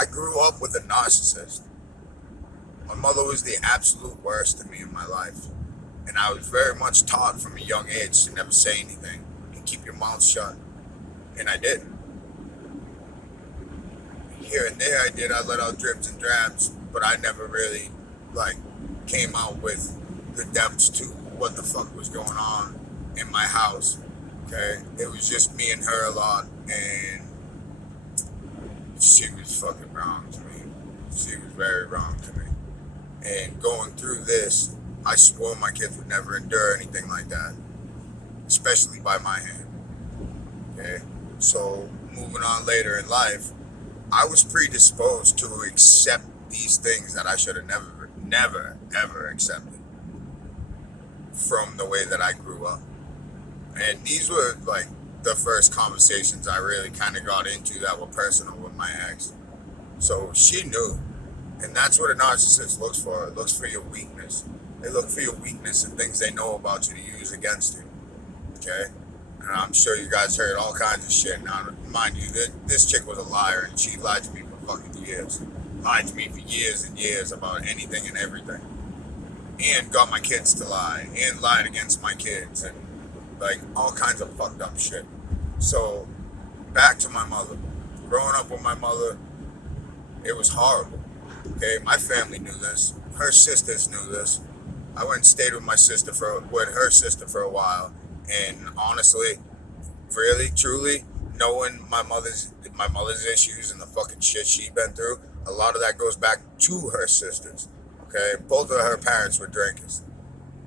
I grew up with a narcissist. My mother was the absolute worst to me in my life. And I was very much taught from a young age to never say anything and keep your mouth shut. And I did. Here and there I did. I let out dribs and drabs, but I never really, like, came out with the depths to what the fuck was going on in my house. Okay? It was just me and her a lot, and she was fucking wrong to me. She was very wrong to me. And going through this, I swore my kids would never endure anything like that, especially by my hand. Okay? So, moving on later in life, I was predisposed to accept these things that I should have never, ever accepted from the way that I grew up. And these were like the first conversations I really kind of got into that were personal with my ex. So she knew. And that's what a narcissist looks for. It looks for your weakness. They look for your weakness and things they know about you to use against you. Okay? And I'm sure you guys heard all kinds of shit. Now, mind you, this chick was a liar, and she lied to me for fucking years. Lied to me for years and years about anything and everything. And got my kids to lie. And lied against my kids. And, like, all kinds of fucked up shit. So, back to my mother. Growing up with my mother, it was horrible. Okay? My family knew this. Her sisters knew this. I went and stayed with her sister for a while. And honestly, really, truly, knowing my mother's issues and the fucking shit she'd been through, a lot of that goes back to her sisters. Okay, both of her parents were drinkers.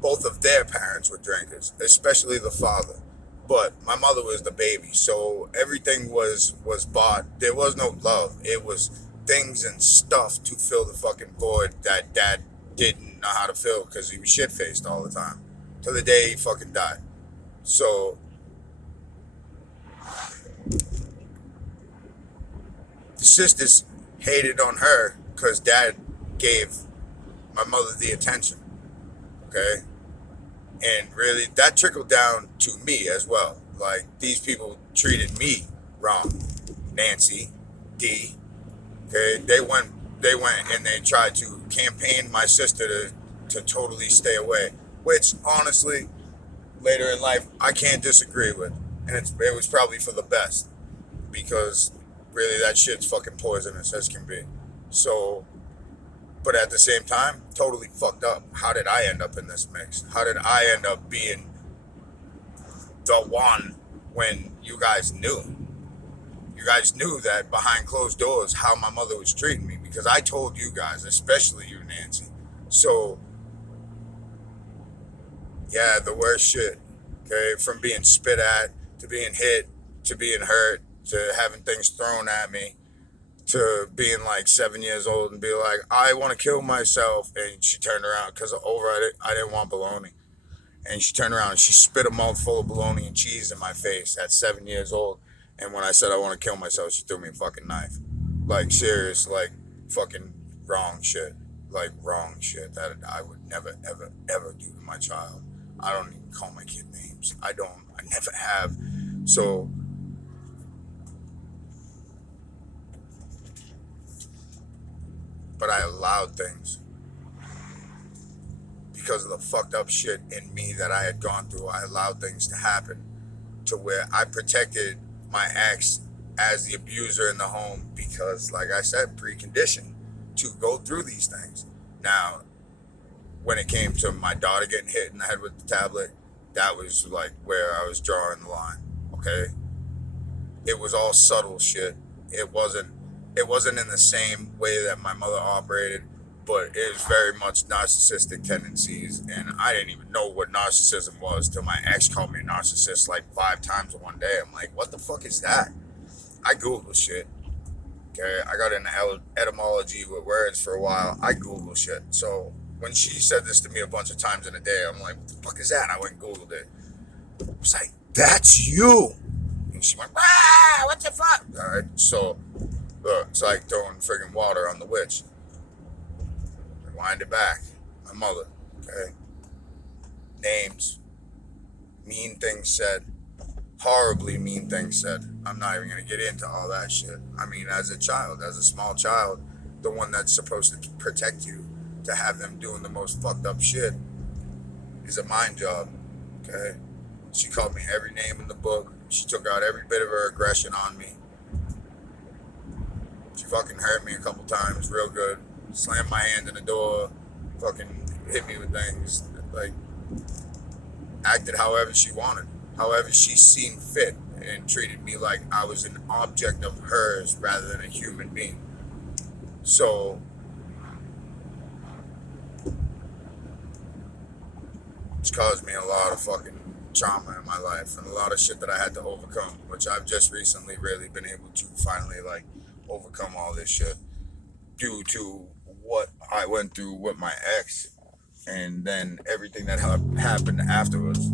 Both of their parents were drinkers, especially the father. But my mother was the baby, so everything was bought. There was no love. It was things and stuff to fill the fucking void that dad didn't know how to fill because he was shit faced all the time, till the day he fucking died. So the sisters hated on her because dad gave my mother the attention. Okay? And really, that trickled down to me as well. Like, these people treated me wrong. Nancy, D, okay? They went and they tried to campaign my sister to totally stay away. Which, honestly, later in life, I can't disagree with. And it was probably for the best. Because, really, that shit's fucking poisonous as can be. So, but at the same time, totally fucked up. How did I end up in this mix? How did I end up being the one when you guys knew? You guys knew that behind closed doors how my mother was treating me, because I told you guys, especially you, Nancy. So, yeah, the worst shit. Okay, from being spit at, to being hit, to being hurt, to having things thrown at me, to being like 7 years old and be like, I want to kill myself. And she turned around because I didn't want bologna. And she turned around and she spit a mouthful of bologna and cheese in my face at 7 years old. And when I said I want to kill myself, she threw me a fucking knife. Like, serious, like, fucking wrong shit. Like, wrong shit that I would never, ever, ever do to my child. I don't even call my kid names. I never have. So, but I allowed things because of the fucked up shit in me that I had gone through. I allowed things to happen to where I protected my ex as the abuser in the home because, like I said, preconditioned to go through these things. Now, when it came to my daughter getting hit in the head with the tablet, that was like where I was drawing the line. Okay, it was all subtle shit. It wasn't in the same way that my mother operated, but it was very much narcissistic tendencies, and I didn't even know what narcissism was till my ex called me a narcissist like 5 times in one day. I'm like, what the fuck is that? I Googled shit. Okay, I got into etymology with words for a while. I Googled shit. So when she said this to me a bunch of times in a day, I'm like, what the fuck is that? I went and Googled it. I was like, that's you. And she went, ah, what the fuck? All right, so it's like throwing friggin' water on the witch. Rewind it back. My mother, okay? Names. Mean things said. Horribly mean things said. I'm not even gonna get into all that shit. I mean, as a child, as a small child, the one that's supposed to protect you, to have them doing the most fucked up shit is a mind job. Okay? She called me every name in the book. She took out every bit of her aggression on me. She fucking hurt me a couple times real good. Slammed my hand in the door. Fucking hit me with things. Like, acted however she wanted. However she seen fit. And treated me like I was an object of hers rather than a human being. So, it's caused me a lot of fucking trauma in my life and a lot of shit that I had to overcome, which I've just recently really been able to finally like overcome all this shit due to what I went through with my ex and then everything that happened afterwards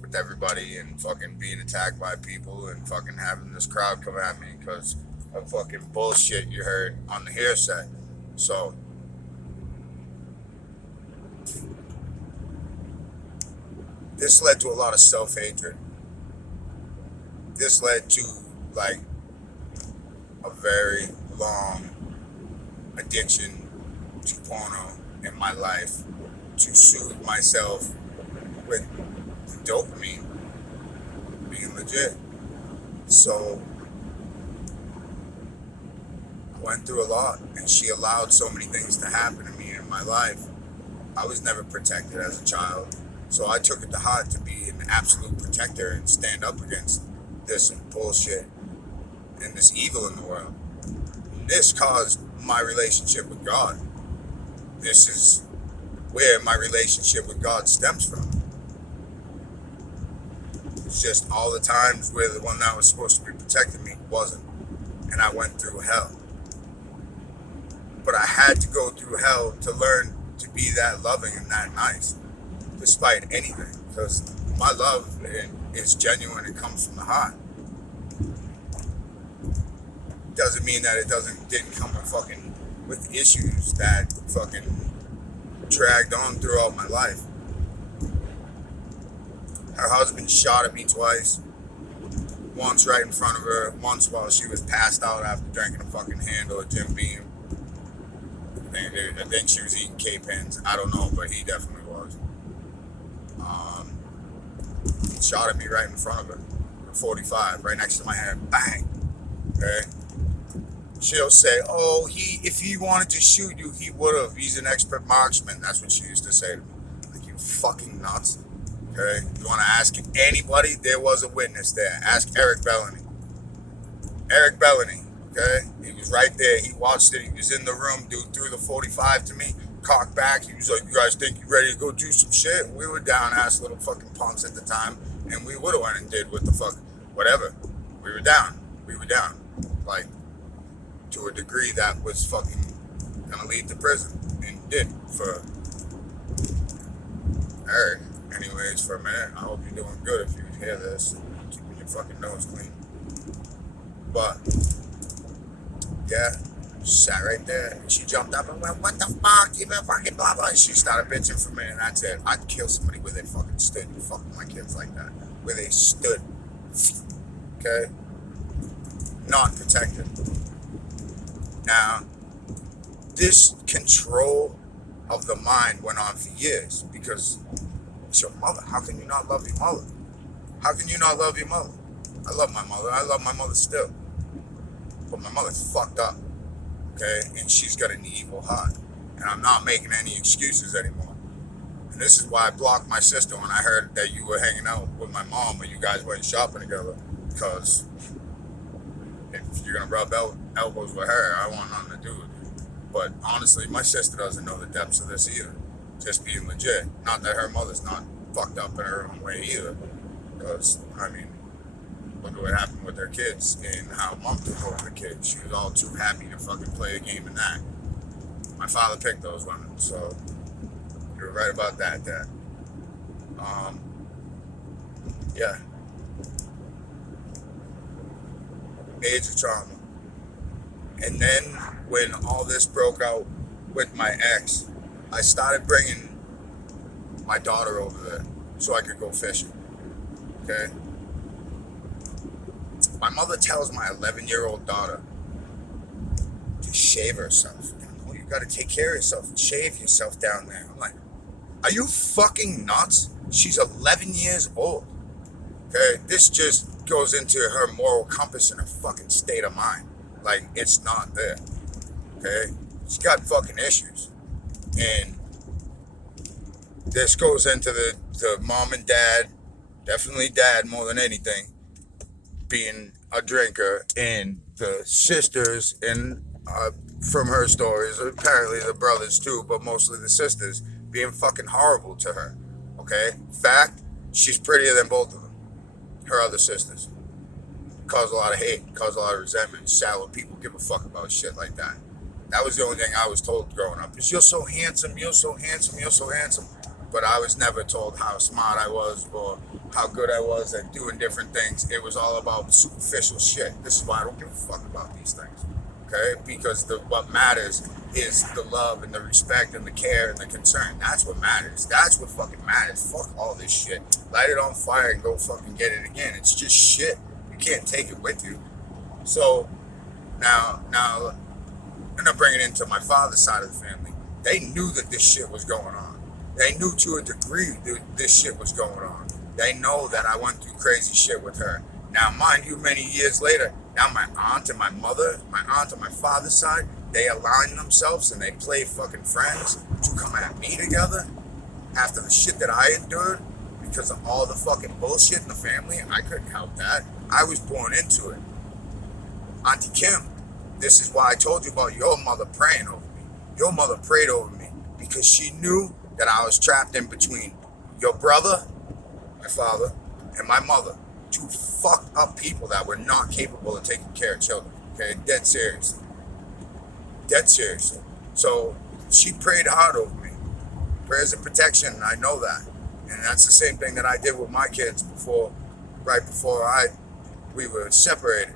with everybody and fucking being attacked by people and fucking having this crowd come at me because of fucking bullshit you heard on the hearsay. So this led to a lot of self-hatred. This led to like a very long addiction to porno in my life to soothe myself with dopamine, being legit. So I went through a lot and she allowed so many things to happen to me in my life. I was never protected as a child. So I took it to heart to be an absolute protector and stand up against this bullshit and this evil in the world. This caused my relationship with God. This is where my relationship with God stems from. It's just all the times where the one that was supposed to be protecting me wasn't. And I went through hell. But I had to go through hell to learn to be that loving and that nice. Despite anything, because my love is genuine. It comes from the heart. Doesn't mean that it didn't come with issues that fucking dragged on throughout my life. Her husband shot at me twice. Once right in front of her. Once while she was passed out after drinking a fucking handle of Jim Beam. I think she was eating K-Pens. I don't know, but he definitely was. Shot at me right in front of her. 45, right next to my head. Bang. Okay. She'll say, "Oh, if he wanted to shoot you, he would have. He's an expert marksman." That's what she used to say to me. Like, you fucking nuts. Okay. You want to ask anybody? There was a witness there. Ask Eric Bellany. Eric Bellany. Okay. He was right there. He watched it. He was in the room. Dude threw the 45 to me. Cocked back. He was like, "You guys think you ready to go do some shit?" We were down-ass little fucking punks at the time. And we would have went and did what the fuck, whatever. We were down. Like, to a degree that was fucking gonna lead to prison. And did for Eric. Anyways, for a minute, I hope you're doing good if you hear this. Keeping your fucking nose clean. But, yeah, sat right there. She jumped up and went, "What the fuck? You been fucking blah blah." And she started bitching for me, and that's it. I'd kill somebody where they fucking stood. You fuck with my kids like that. Where they stood. Okay? Not protected. Now, this control of the mind went on for years because it's your mother. How can you not love your mother? How can you not love your mother? I love my mother. I love my mother still. But my mother's fucked up. Okay? And she's got an evil heart. And I'm not making any excuses anymore. And this is why I blocked my sister when I heard that you were hanging out with my mom or you guys went shopping together. Because if you're going to rub elbows with her, I want nothing to do with you. But honestly, my sister doesn't know the depths of this either. Just being legit. Not that her mother's not fucked up in her own way either. Because, I mean, look at what happened with their kids and how mom took over the kids. She was all too happy to fucking play a game in that. My father picked those women, so you're right about that, Dad. Yeah. Major trauma. And then when all this broke out with my ex, I started bringing my daughter over there so I could go fishing. Okay? My mother tells my 11-year-old daughter to shave herself. Oh, you gotta take care of yourself and shave yourself down there. I'm like, are you fucking nuts? She's 11 years old. Okay, this just goes into her moral compass and her fucking state of mind. Like, it's not there. Okay, she's got fucking issues, and this goes into the mom and dad, definitely dad more than anything, being a drinker, and the sisters, and from her stories, apparently the brothers too, but mostly the sisters, being fucking horrible to her. Okay, fact, she's prettier than both of them. Her other sisters. Cause a lot of hate, cause a lot of resentment. Shallow people give a fuck about shit like that. That was the only thing I was told growing up. Is you're so handsome, you're so handsome, you're so handsome. But I was never told how smart I was or how good I was at doing different things. It was all about superficial shit. This is why I don't give a fuck about these things. Okay? Because what matters is the love and the respect and the care and the concern. That's what matters. That's what fucking matters. Fuck all this shit. Light it on fire and go fucking get it again. It's just shit. You can't take it with you. So now I'm gonna bring it into my father's side of the family. They knew that this shit was going on. They knew to a degree that this shit was going on. They know that I went through crazy shit with her. Now, mind you, many years later, now my aunt and my aunt on my father's side, they align themselves and they play fucking friends to come at me together after the shit that I endured because of all the fucking bullshit in the family. I couldn't help that. I was born into it. Auntie Kim, this is why I told you about your mother praying over me. Your mother prayed over me because she knew that I was trapped in between your brother, my father, and my mother. Two fucked up people that were not capable of taking care of children. Okay, dead seriously. Dead seriously. So she prayed hard over me. Prayers of protection, I know that. And that's the same thing that I did with my kids right before we were separated.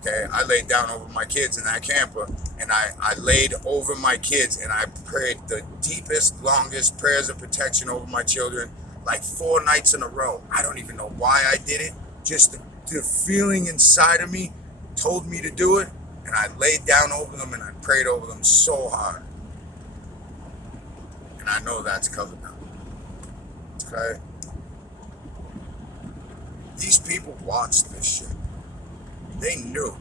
Okay, I laid down over my kids in that camper, and I laid over my kids, and I prayed the deepest, longest prayers of protection over my children, like 4 nights in a row. I don't even know why I did it. Just the feeling inside of me told me to do it, and I laid down over them and I prayed over them so hard. And I know that's covered now. Okay? These people watched this shit. They knew.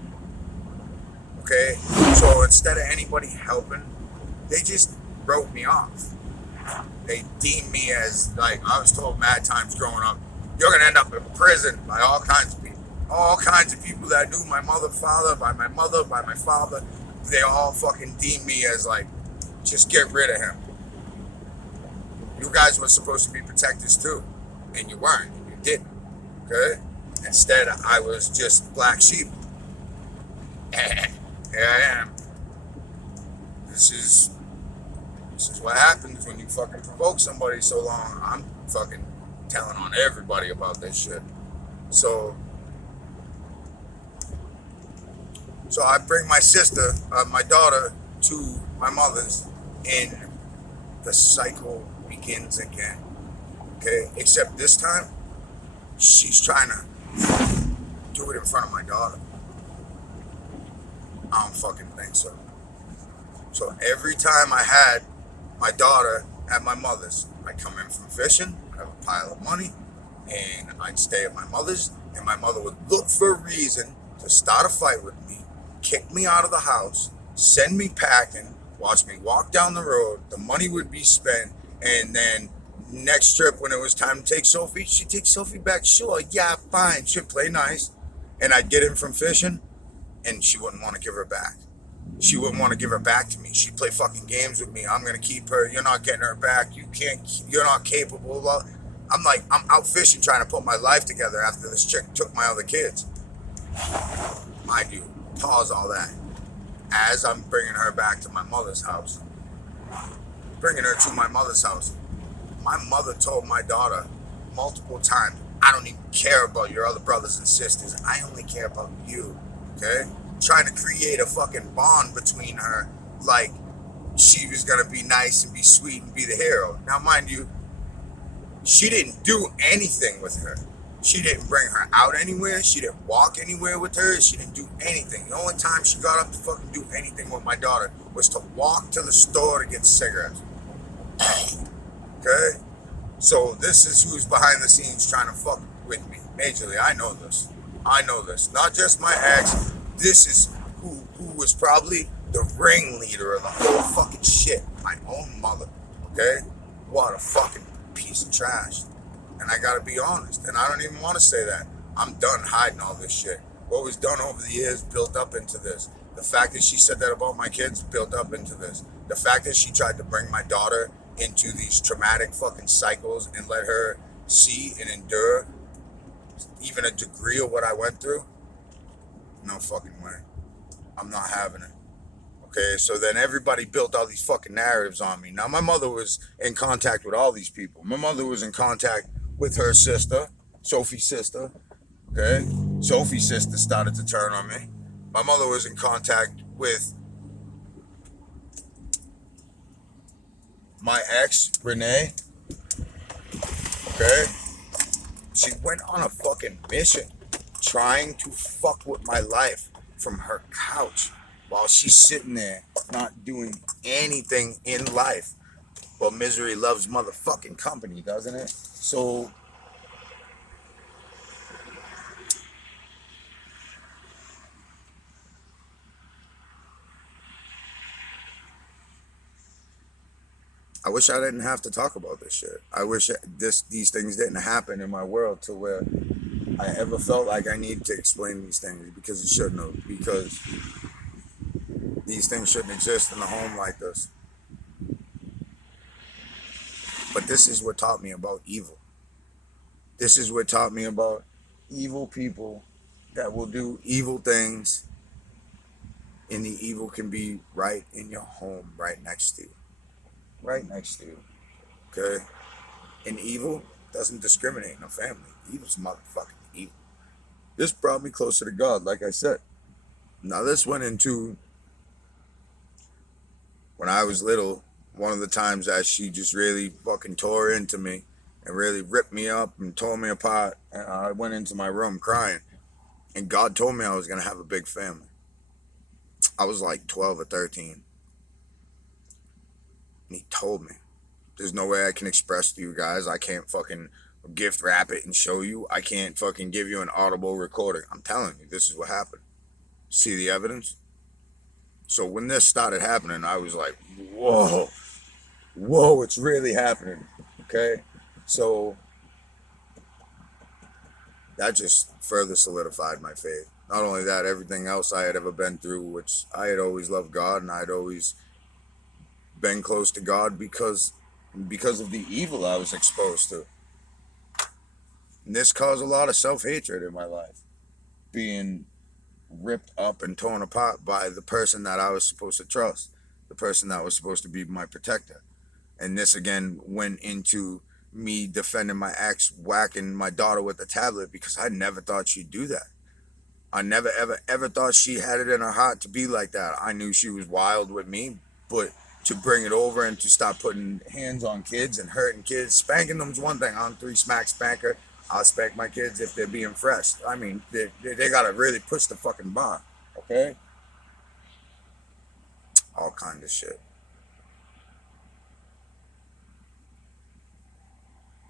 Okay? So instead of anybody helping, they just wrote me off. They deemed me as, like, I was told mad times growing up, you're going to end up in prison by all kinds of people. All kinds of people that knew my mother, by my father. They all fucking deemed me as, like, just get rid of him. You guys were supposed to be protectors too. And you weren't. You didn't. Okay? Instead, I was just black sheep. Here I am. This is what happens when you fucking provoke somebody so long. I'm fucking telling on everybody about this shit. So I bring my sister, my daughter, to my mother's, and the cycle begins again. Okay? Except this time, she's trying to do it in front of my daughter. I don't fucking think so. So every time I had my daughter at my mother's, I'd come in from fishing, I'd have a pile of money, and I'd stay at my mother's, and my mother would look for a reason to start a fight with me, kick me out of the house, send me packing, watch me walk down the road, the money would be spent, and then next trip when it was time to take Sophie, she'd take Sophie back. Sure, yeah, fine, she'd play nice. And I'd get in from fishing, and she wouldn't want to give her back. She wouldn't want to give her back to me. She'd play fucking games with me. I'm going to keep her. You're not getting her back. You're not capable. Well, I'm like, I'm out fishing trying to put my life together after this chick took my other kids. Mind you, pause all that. As I'm bringing her back to my mother's house, bringing her to my mother's house, my mother told my daughter multiple times, I don't even care about your other brothers and sisters. I only care about you, okay? Trying to create a fucking bond between her, like she was gonna be nice and be sweet and be the hero. Now, mind you, she didn't do anything with her. She didn't bring her out anywhere. She didn't walk anywhere with her. She didn't do anything. The only time she got up to fucking do anything with my daughter was to walk to the store to get cigarettes. Okay? So this is who's behind the scenes trying to fuck with me. Majorly, I know this. I know this. Not just my ex. This is who was probably the ringleader of the whole fucking shit. My own mother. Okay? What a fucking piece of trash. And I gotta be honest. And I don't even want to say that. I'm done hiding all this shit. What was done over the years built up into this. The fact that she said that about my kids built up into this. The fact that she tried to bring my daughter into these traumatic fucking cycles and let her see and endure even a degree of what I went through, no fucking way. I'm not having it. Okay, so then everybody built all these fucking narratives on me. Now, my mother was in contact with all these people. My mother was in contact with her sister, Sophie's sister. Okay, Sophie's sister started to turn on me. My mother was in contact with my ex, Renee. Okay, she went on a fucking mission trying to fuck with my life from her couch while she's sitting there not doing anything in life. But misery loves motherfucking company, doesn't it? So I wish I didn't have to talk about this shit. I wish these things didn't happen in my world to where I ever felt like I needed to explain these things, because it shouldn't have. Because these things shouldn't exist in a home like this. But this is what taught me about evil. This is what taught me about evil people that will do evil things, and the evil can be right in your home, right next to you. Right next to you. Okay? And evil doesn't discriminate in a family. Evil's motherfucking evil. This brought me closer to God, like I said. Now, this went into when I was little, one of the times that she just really fucking tore into me and really ripped me up and tore me apart. And I went into my room crying. And God told me I was going to have a big family. I was like 12 or 13. And he told me. There's no way I can express to you guys. I can't fucking gift wrap it and show you. I can't fucking give you an audible recording. I'm telling you, this is what happened. See the evidence? So when this started happening, I was like, whoa, it's really happening. Okay? So that just further solidified my faith. Not only that, everything else I had ever been through, which I had always loved God, and I'd always been close to God because of the evil I was exposed to. And this caused a lot of self-hatred in my life. Being ripped up and torn apart by the person that I was supposed to trust. The person that was supposed to be my protector. And this again went into me defending my ex, whacking my daughter with a tablet, because I never thought she'd do that. I never, ever thought she had it in her heart to be like that. I knew she was wild with me, but to bring it over and to stop putting hands on kids and hurting kids, spanking them's one thing. I'm 3 smack spanker. I'll spank my kids if they're being fresh. I mean, they gotta really push the fucking bar, okay? All kinds of shit.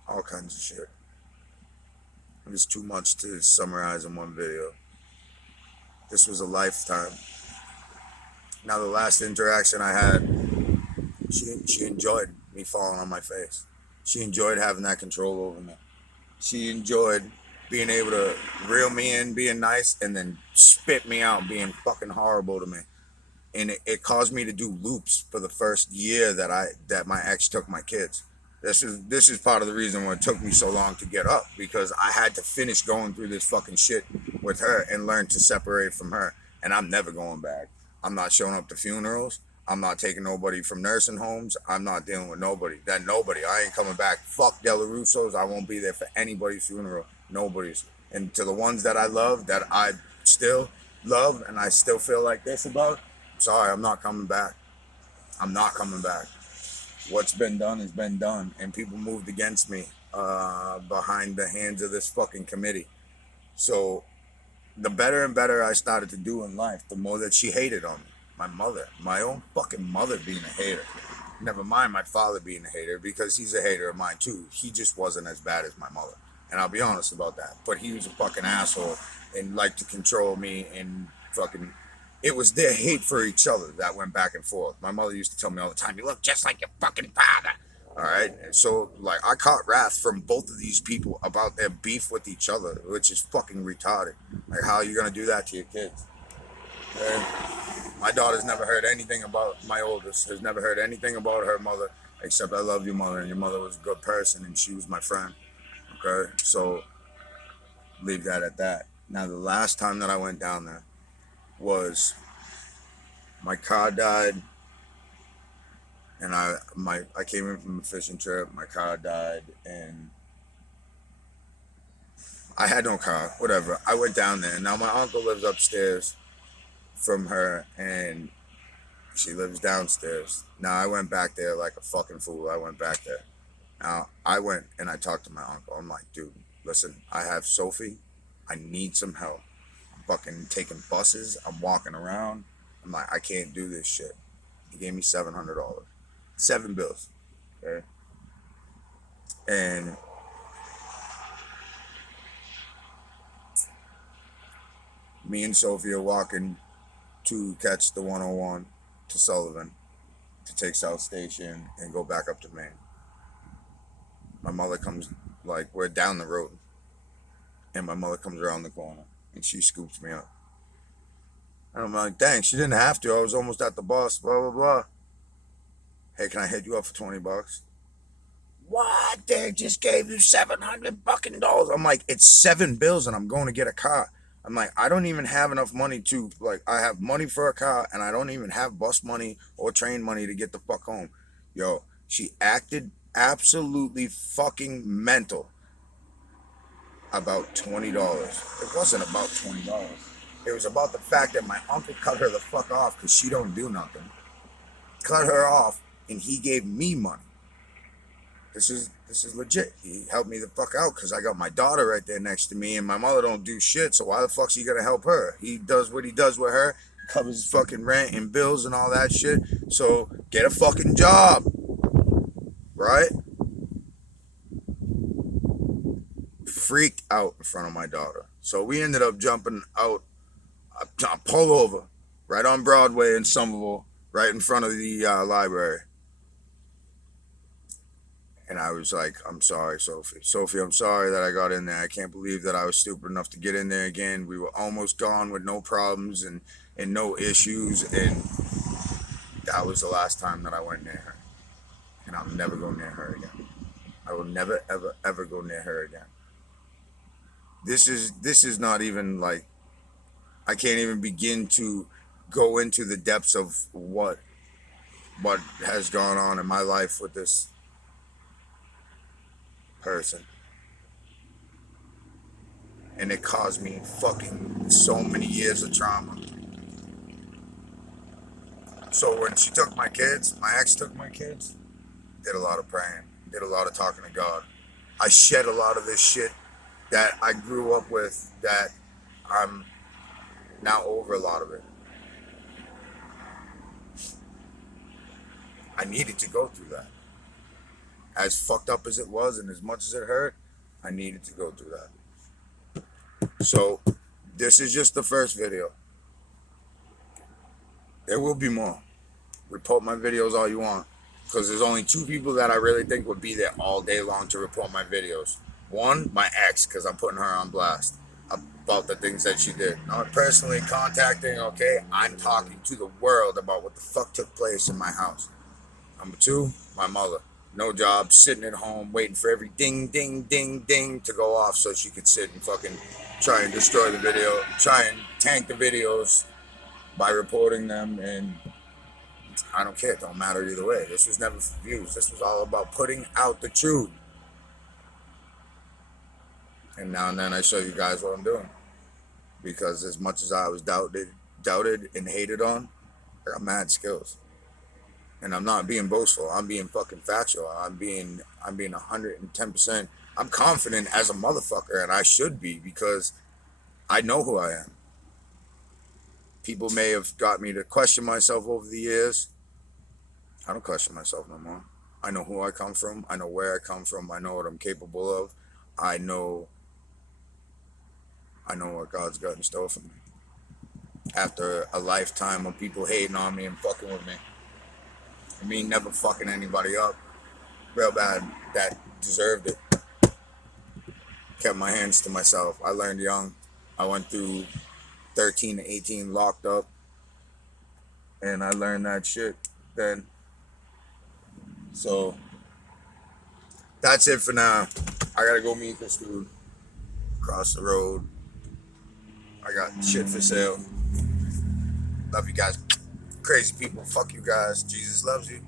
All kinds of shit. It was too much to summarize in one video. This was a lifetime. Now, the last interaction I had, she enjoyed me falling on my face. She enjoyed having that control over me. She enjoyed being able to reel me in, being nice, and then spit me out, being fucking horrible to me. And it caused me to do loops for the first year that my ex took my kids. This is part of the reason why it took me so long to get up, because I had to finish going through this fucking shit with her and learn to separate from her. And I'm never going back. I'm not showing up to funerals. I'm not taking nobody from nursing homes. I'm not dealing with nobody. I ain't coming back. Fuck De La Russo's. I won't be there for anybody's funeral. Nobody's. And to the ones that I love, that I still love, and I still feel like this about, I'm sorry, I'm not coming back. I'm not coming back. What's been done has been done, and people moved against me behind the hands of this fucking committee. So the better and better I started to do in life, the more that she hated on me. My mother, my own fucking mother being a hater. Never mind my father being a hater, because he's a hater of mine too. He just wasn't as bad as my mother. And I'll be honest about that. But he was a fucking asshole and liked to control me and fucking. It was their hate for each other that went back and forth. My mother used to tell me all the time, "You look just like your fucking father." All right. And so, like, I caught wrath from both of these people about their beef with each other, which is fucking retarded. Like, how are you going to do that to your kids? Okay? My daughter's never heard anything about my oldest, has never heard anything about her mother, except "I love your mother, and your mother was a good person, and she was my friend." Okay. So, leave that at that. Now, the last time that I went down there was my car died. And I came in from a fishing trip. My car died, and I had no car. Whatever. I went down there. Now my uncle lives upstairs from her, and she lives downstairs. Now I went back there like a fucking fool. I went back there. Now I went and I talked to my uncle. I'm like, "Dude, listen. I have Sophie. I need some help. I'm fucking taking buses. I'm walking around. I'm like, I can't do this shit." He gave me $700. 7 bills. Okay. And me and Sophie are walking to catch the 101 to Sullivan to take South Station and go back up to Maine. My mother comes, like, we're down the road, and my mother comes around the corner and she scoops me up. And I'm like, "Dang, she didn't have to. I was almost at the bus, blah, blah, blah. Hey, can I hit you up for $20? What? They just gave you $700 fucking. I'm like, "It's 7 bills, and I'm going to get a car." I'm like, "I don't even have enough money to, like, I have money for a car, and I don't even have bus money or train money to get the fuck home." Yo, she acted absolutely fucking mental about $20. It wasn't about $20. It was about the fact that my uncle cut her the fuck off because she don't do nothing. Cut her off, and he gave me money. This is legit. He helped me the fuck out because I got my daughter right there next to me, and my mother don't do shit. So why the fuck's he gonna help her? He does what he does with her, covers fucking rent and bills and all that shit. So get a fucking job, right? Freaked out in front of my daughter. So we ended up jumping out. I pull over right on Broadway in Somerville, right in front of the library. And I was like, "I'm sorry, Sophie. Sophie, I'm sorry that I got in there. I can't believe that I was stupid enough to get in there again. We were almost gone with no problems and no issues." And that was the last time that I went near her. And I'll never go near her again. I will never, ever, ever go near her again. This is not even like, I can't even begin to go into the depths of what has gone on in my life with this person. And it caused me fucking so many years of trauma. So when she took my kids, my ex took my kids, did a lot of praying, did a lot of talking to God. I shed a lot of this shit that I grew up with, that I'm now over a lot of it. I needed to go through that. As fucked up as it was and as much as it hurt, I needed to go through that. So this is just the first video. There will be more. Report my videos all you want, because there's only 2 people that I really think would be there all day long to report my videos. One, my ex, because I'm putting her on blast about the things that she did. Not personally contacting, okay? I'm talking to the world about what the fuck took place in my house. Number 2, my mother. No job, sitting at home, waiting for every ding, ding, ding, ding to go off so she could sit and fucking try and destroy the video, try and tank the videos by reporting them. And I don't care. It don't matter either way. This was never for views. This was all about putting out the truth. And now and then I show you guys what I'm doing. Because as much as I was doubted and hated on, I got mad skills. And I'm not being boastful. I'm being fucking factual. I'm being 110% I'm confident as a motherfucker, and I should be, because I know who I am. People may have got me to question myself over the years. I don't question myself no more. I know who I come from. I know where I come from. I know what I'm capable of. I know what God's got in store for me. After a lifetime of people hating on me and fucking with me, and me never fucking anybody up real bad that deserved it. Kept my hands to myself. I learned young. I went through 13 to 18 locked up, and I learned that shit then. So that's it for now. I gotta go meet this dude across the road. I got shit for sale. Love you guys. Crazy people. Fuck you guys. Jesus loves you.